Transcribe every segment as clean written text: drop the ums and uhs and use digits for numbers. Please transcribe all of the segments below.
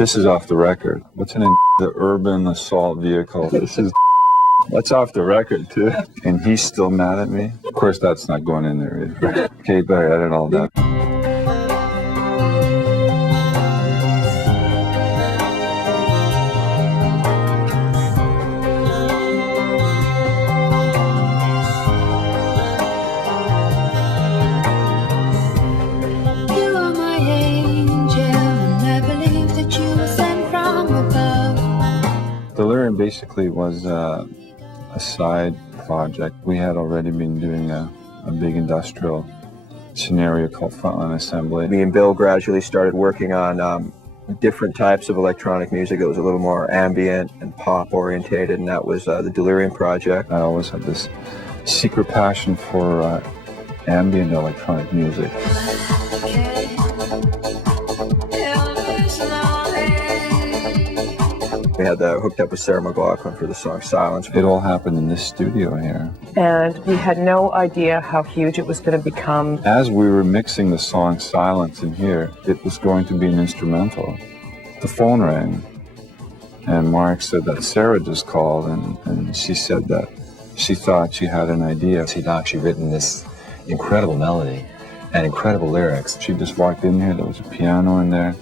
This is off the record. What's in the urban assault vehicle? This is that's off the record too. And he's still mad at me. Of course, that's not going in there either. Okay, better edit all that. Delerium basically was a side project. We had already been doing a big industrial scenario called Frontline Assembly. Me and Bill gradually started working on different types of electronic music that was a little more ambient and pop orientated, and that was the Delerium project. I always had this secret passion for ambient electronic music. We had that hooked up with Sarah McLachlan for the song Silence. It all happened in this studio here. And we had no idea how huge it was going to become. As we were mixing the song Silence in here, it was going to be an instrumental. The phone rang, and Mark said that Sarah just called, and she said that she thought she had an idea. She'd actually written this incredible melody and incredible lyrics. She just walked in here, there was a piano in there.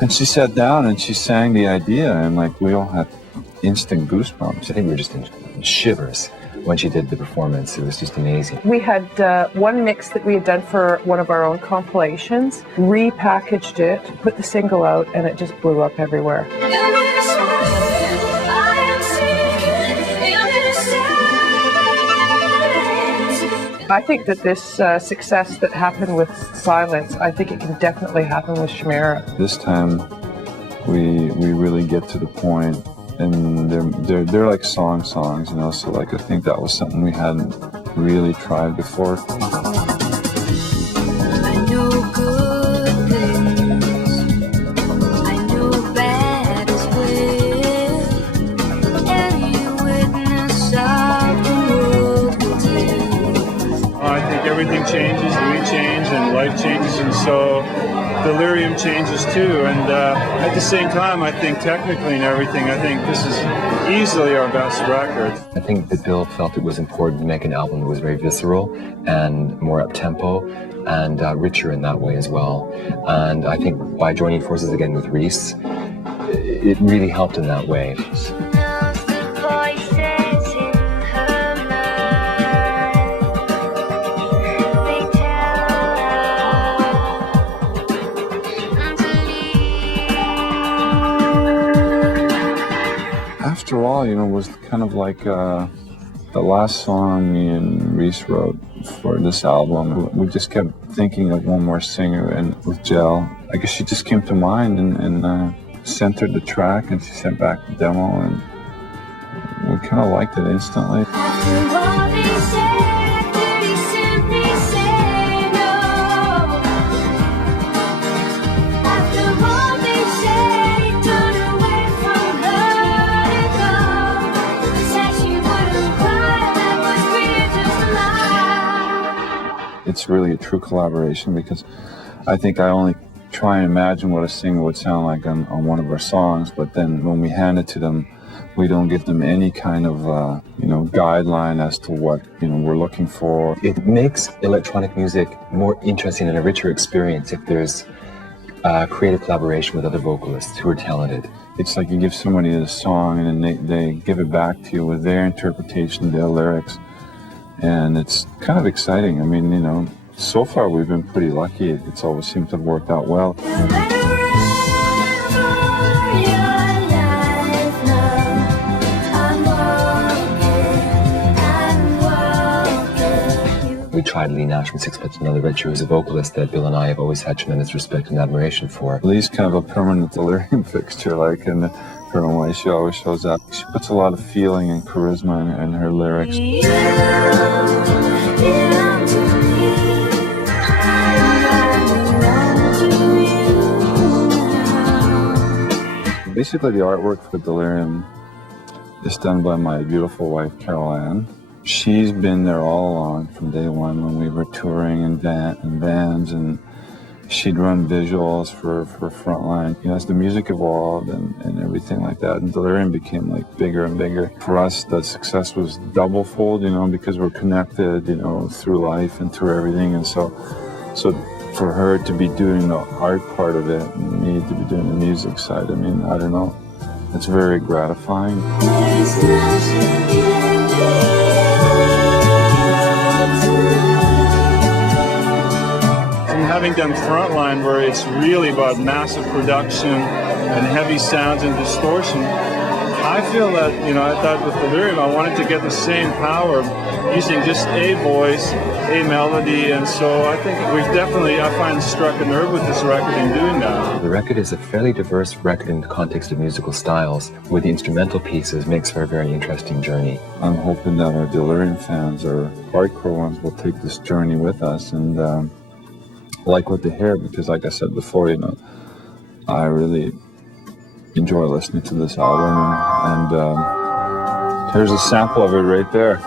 And she sat down and she sang the idea, and like we all had instant goosebumps. I think we were just in shivers when she did the performance. It was just amazing. We had one mix that we had done for one of our own compilations, repackaged it, put the single out, and it just blew up everywhere. I think that this success that happened with Silence, I think it can definitely happen with Chimera. This time, we really get to the point, and they're like songs, you know. So like I think that was something we hadn't really tried before. Everything changes, and we change, and life changes, and so Delerium changes too. And at the same time, I think technically and everything, I think this is easily our best record. I think that Bill felt it was important to make an album that was very visceral and more up-tempo and richer in that way as well. And I think by joining forces again with Reese, it really helped in that way. After all, you know, it was kind of like the last song me and Reese wrote for this album. We just kept thinking of one more singer, and with Jel, I guess she just came to mind and sent her the track, and she sent back the demo, and we kind of liked it instantly. It's really a true collaboration, because I think I only try and imagine what a singer would sound like on one of our songs, but then when we hand it to them, we don't give them any kind of guideline as to what we're looking for. It makes electronic music more interesting and a richer experience if there's creative collaboration with other vocalists who are talented. It's like you give somebody a song and then they give it back to you with their interpretation, their lyrics. And it's kind of exciting. I mean, so far we've been pretty lucky. It's always seemed to have worked out well. We tried Lee Nash from Six Foot to Another Richer, who's a vocalist that Bill and I have always had tremendous respect and admiration for. Lee's kind of a permanent Delerium fixture, and I don't know why she always shows up. She puts a lot of feeling and charisma in her lyrics. Basically, the artwork for Delerium is done by my beautiful wife, Carol Ann. She's been there all along from day one when we were touring in vans and she'd run visuals for Frontline. You know, as the music evolved and everything like that, and Delerium became like bigger and bigger. For us, the success was double-fold, you know, because we're connected, you know, through life and through everything. And so for her to be doing the art part of it and me to be doing the music side, I mean, I don't know. It's very gratifying. And having done Frontline, where it's really about massive production and heavy sounds and distortion, I feel that, you know, I thought with Delerium, I wanted to get the same power using just a voice, a melody, and so I think we've definitely, I find, struck a nerve with this record in doing that. The record is a fairly diverse record in the context of musical styles, with the instrumental pieces makes for a very interesting journey. I'm hoping that our Delerium fans or hardcore ones will take this journey with us and like what they hear, because like I said before, you know, I really enjoy listening to this album, and here's a sample of it right there.